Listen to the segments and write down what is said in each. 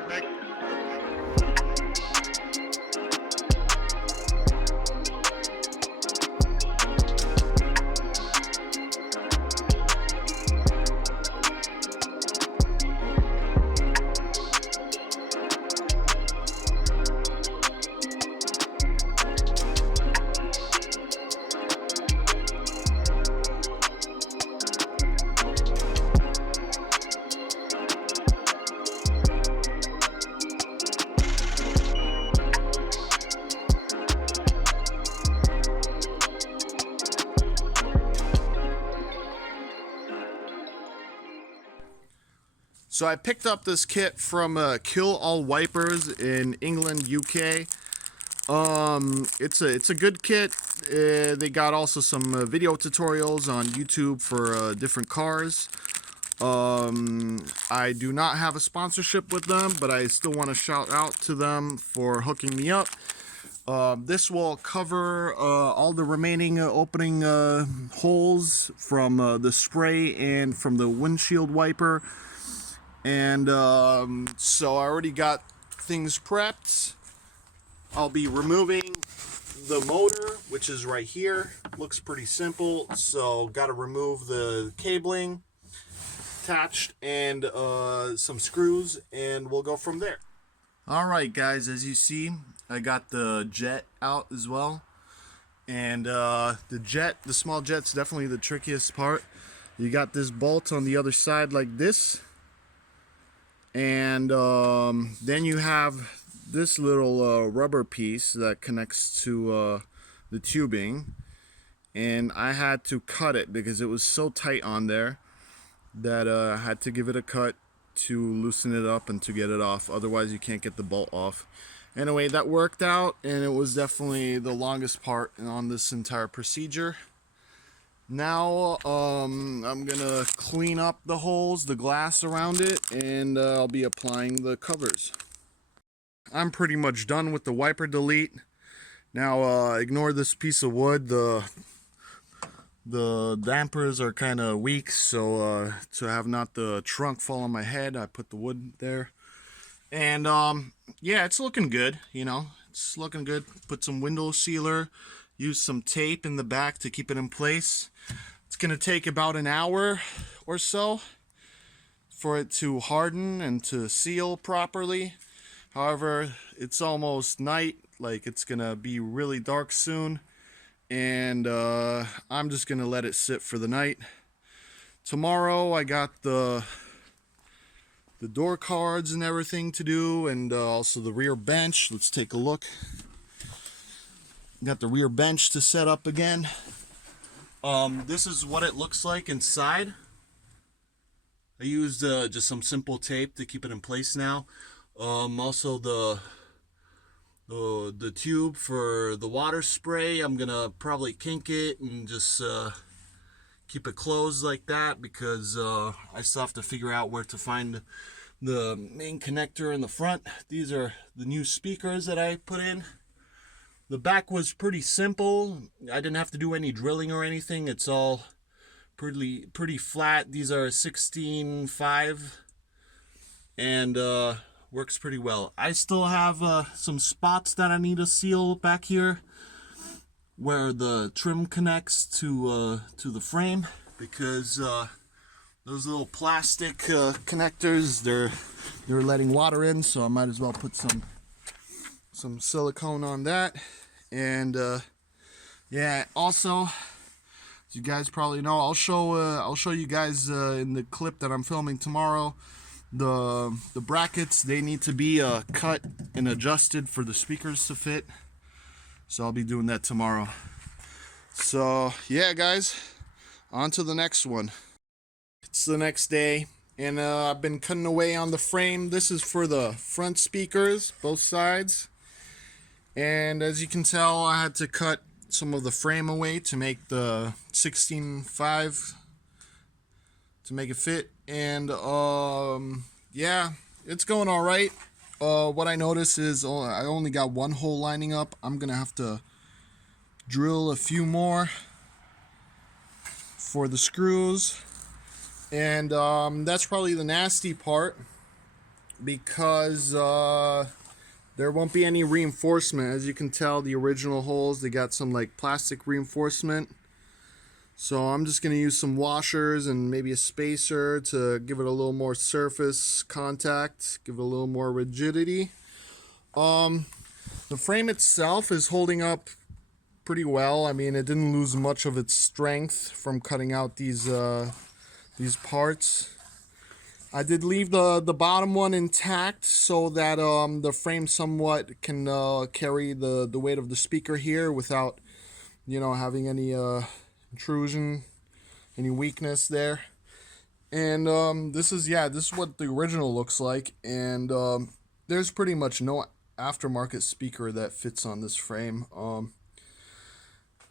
Perfect. So I picked up this kit from Kill All Wipers in England, UK. It's a good kit. They got also some video tutorials on YouTube for different cars. I do not have a sponsorship with them, but I still want to shout out to them for hooking me up. This will cover all the remaining opening holes from the spray and from the windshield wiper. And so I already got things prepped. I'll be removing the motor, which is right here. Looks pretty simple. So got to remove the cabling attached and some screws, and we'll go from there. Alright guys, as you see, I got the jet out as well. And the small jet's definitely the trickiest part. You got this bolt on the other side like this. And then you have this little rubber piece that connects to the tubing, and I had to cut it because it was so tight on there that I had to give it a cut to loosen it up and to get it off. Otherwise you can't get the bolt off. Anyway, that worked out, and it was definitely the longest part on this entire procedure. Now I'm gonna clean up the holes, the glass around it, and I'll be applying the covers. I'm pretty much done with the wiper delete. Now ignore this piece of wood. The dampers are kind of weak, so to have not the trunk fall on my head, I put the wood there. And yeah, it's looking good, you know, it's looking good. Put some window sealer. Use some tape in the back to keep it in place. It's going to take about an hour or so for it to harden and to seal properly. However, it's almost night, like it's going to be really dark soon. And I'm just going to let it sit for the night. Tomorrow I got the door cards and everything to do, and also the rear bench. Let's take a look. Got the rear bench to set up again. This is what it looks like inside. I used just some simple tape to keep it in place now. Also the tube for the water spray, I'm gonna probably kink it and just keep it closed like that, because I still have to figure out where to find the main connector in the front. These are the new speakers that I put in. The back was pretty simple. I didn't have to do any drilling or anything. It's all pretty flat. These are 16.5 and works pretty well. I still have some spots that I need to seal back here where the trim connects to the frame, because those little plastic connectors, they're letting water in, so I might as well put some silicone on that. And yeah, also, as you guys probably know, I'll show you guys in the clip that I'm filming tomorrow, the brackets. They need to be cut and adjusted for the speakers to fit, so I'll be doing that tomorrow. So yeah guys, on to the next one. It's the next day, and I've been cutting away on the frame. This is for the front speakers, both sides. And as you can tell, I had to cut some of the frame away to make the 16.5 to make it fit. And yeah, it's going all right. What I noticed is I only got one hole lining up. I'm gonna have to drill a few more for the screws. And that's probably the nasty part. because there won't be any reinforcement. As you can tell, the original holes, they got some like plastic reinforcement. So I'm just going to use some washers and maybe a spacer to give it a little more surface contact, give it a little more rigidity. The frame itself is holding up pretty well. I mean, it didn't lose much of its strength from cutting out these parts. I did leave the bottom one intact so that the frame somewhat can carry the weight of the speaker here without, you know, having any intrusion, any weakness there. And this is what the original looks like, and there's pretty much no aftermarket speaker that fits on this frame.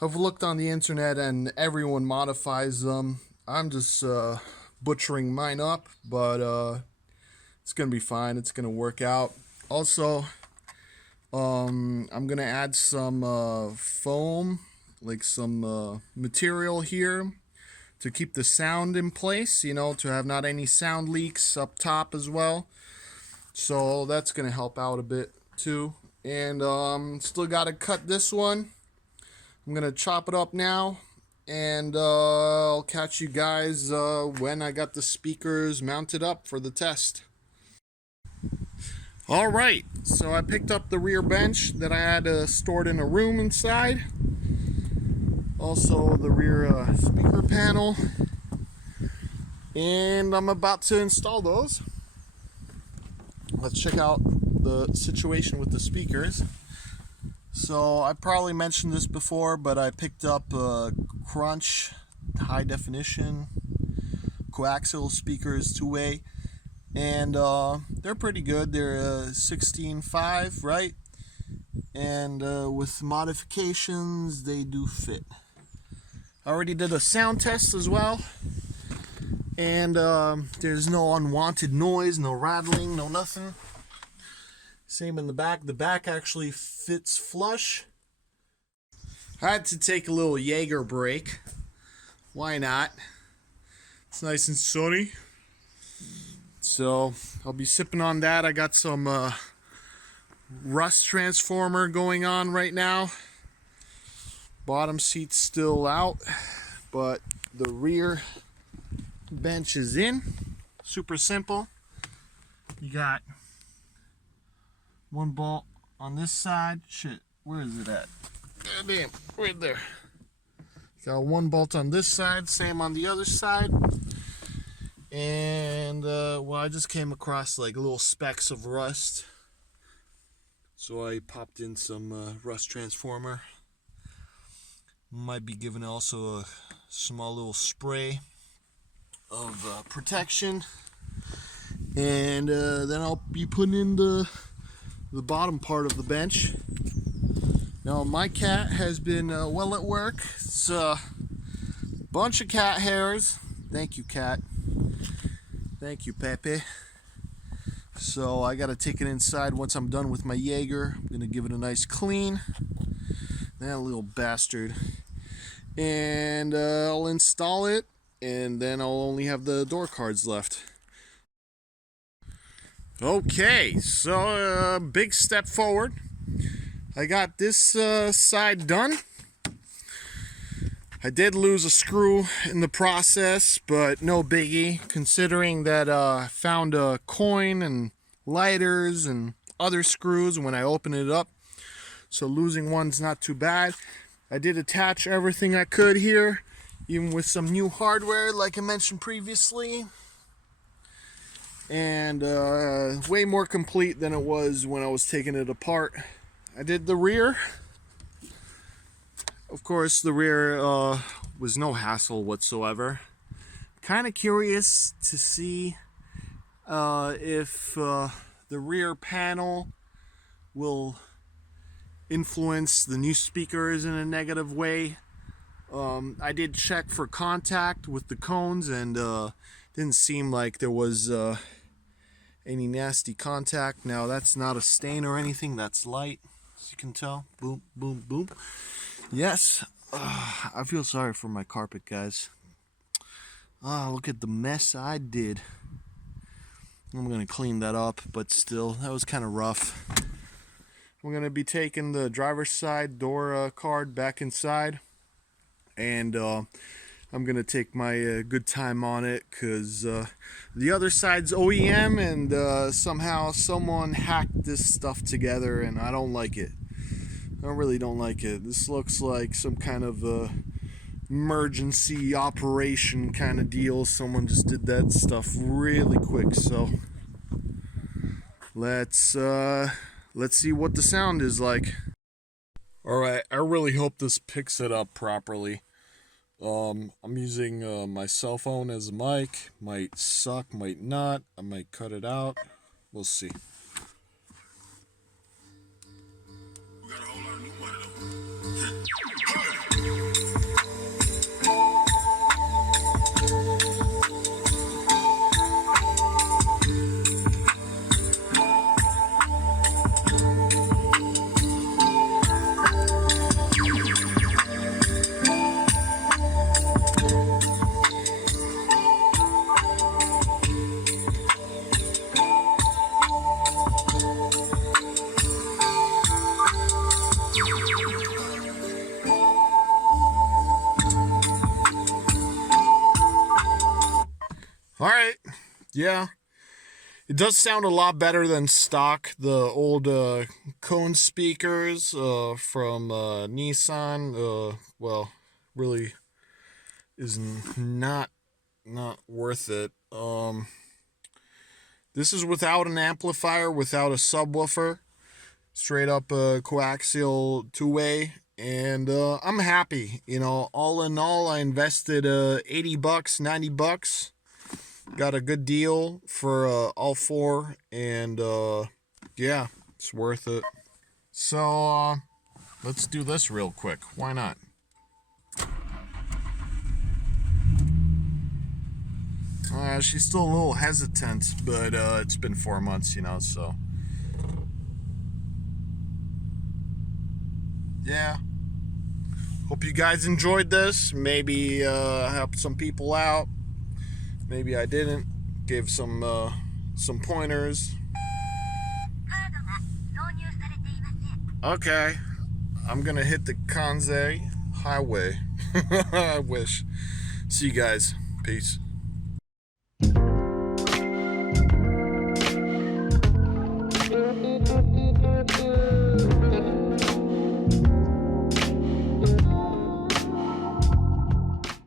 I've looked on the internet and everyone modifies them. I'm just butchering mine up, but it's gonna be fine. It's gonna work out. Also, I'm gonna add some foam, like some material here to keep the sound in place, you know, to have not any sound leaks up top as well. So that's gonna help out a bit too. And still gotta cut this one. I'm gonna chop it up now, and I'll catch you guys when I got the speakers mounted up for the test. Alright, so I picked up the rear bench that I had stored in a room inside. Also the rear speaker panel. And I'm about to install those. Let's check out the situation with the speakers. So I probably mentioned this before, but I picked up Crunch High Definition coaxial speakers, two-way, and they're pretty good. They're 16.5, right? And with modifications, they do fit. I already did a sound test as well, and there's no unwanted noise, no rattling, no nothing. Same in the back. The back actually fits flush. I had to take a little Jaeger break. Why not? It's nice and sunny. So I'll be sipping on that. I got some rust transformer going on right now. Bottom seat's still out, but the rear bench is in. Super simple. You got one bolt on this side. Shit, where is it at? God damn, right there. Got one bolt on this side, same on the other side. And well, I just came across like little specks of rust, so I popped in some rust transformer. Might be giving also a small little spray of protection, and then I'll be putting in the bottom part of the bench. Now my cat has been well at work. It's a bunch of cat hairs. Thank you, cat. Thank you, Pepe. So I gotta take it inside once I'm done with my Jaeger. I'm gonna give it a nice clean. That little bastard. And I'll install it, and then I'll only have the door cards left. Okay, so big step forward. I got this side done. I did lose a screw in the process, but no biggie, considering that I found a coin and lighters and other screws when I opened it up. So losing one's not too bad. I did attach everything I could here, even with some new hardware like I mentioned previously. And way more complete than it was when I was taking it apart. I did the rear. Of course, the rear was no hassle whatsoever. Kind of curious to see if the rear panel will influence the new speakers in a negative way. I did check for contact with the cones, and didn't seem like there was any nasty contact. Now that's not a stain or anything, that's light, as you can tell. Boom, boom, boom. Yes, I feel sorry for my carpet, guys. Look at the mess I did. I'm gonna clean that up, but still, that was kind of rough. We're gonna be taking the driver's side door card back inside, and I'm gonna take my good time on it, because the other side's OEM, and somehow someone hacked this stuff together, and I don't like it. I really don't like it. This looks like some kind of emergency operation kind of deal. Someone just did that stuff really quick. So let's see what the sound is like. All right, I really hope this picks it up properly. I'm using my cell phone as a mic. Might suck, might not. I might cut it out. We'll see. We got a whole lot of new money though. Alright, yeah, it does sound a lot better than stock. The old cone speakers from Nissan, well, really is not worth it. This is without an amplifier, without a subwoofer, straight up coaxial two-way, and I'm happy. You know, all in all, I invested $80, $90. Got a good deal for all four, and yeah, it's worth it. So let's do this real quick. Why not? She's still a little hesitant, but it's been 4 months, you know, so yeah. Hope you guys enjoyed this. Maybe helped some people out. Maybe I didn't. Gave some pointers. Okay, I'm gonna hit the Kanze highway. I wish. See you guys. Peace.